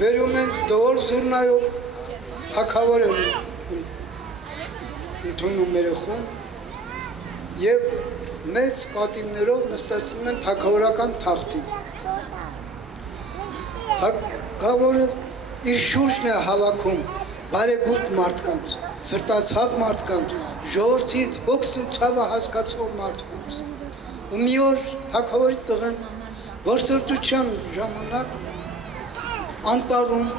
բերում են դոր զուրնայով թագավոր են ընդունում երեխուն և մեծ պատիվներով նստացնում են թագավորական թախտին։ Թագավորը իր շուրջն է հավաքում բարեգութ մարդկանց, սրտացավ մարդկանց, ժողովրդից հոգսն ցավը հասկացող մարդկանց։ Ու մի օր թագավորի տղան որսորդության ժամանակ անտառում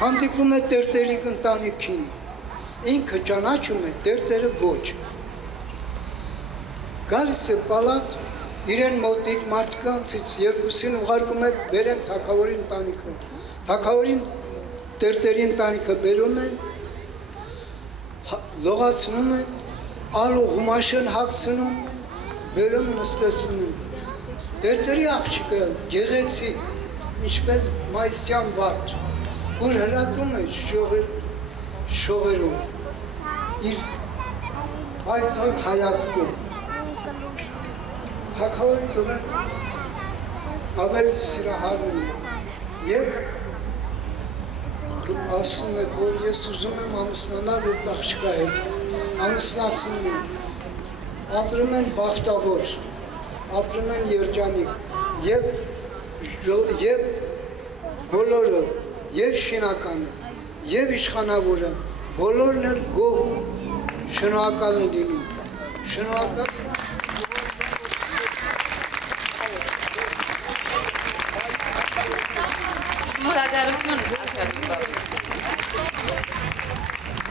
հանդիպում է տերտերի ընտանիքին, ինքը ճանաչում է, տերտերը ոչ։ Գալիս է պալատ, իրեն մոտիկ մարդկանցից երկուսին ուղարկում է բերեն թագավորի ընտանիքը։ Թագավորին տերտերի ընտանիքը բերում են, լողացնում են, ալու գումաշ են հագցնում, բերում նստեցնում են։ Տերտերի աղջիկը գեղեցիկ, ինչպես մայիսյան վարդ, որ հրատում է շողերով, իր այսօր հայացքով։ Թագավորի տղան ավելի սիրահարում է և ասում է, որ ես ուզում եմ ամուսնանալ այդ աղջկա հետ, ամուսնացնում են, ապրում են բախտավոր, ապրում են երջանիկ և բոլորը, և շինականը, և իշխանավորը, բոլորն էլ գոհ ու շնորհակալ են լինում, շնորհակալ Շնորհակալություն ասեմ։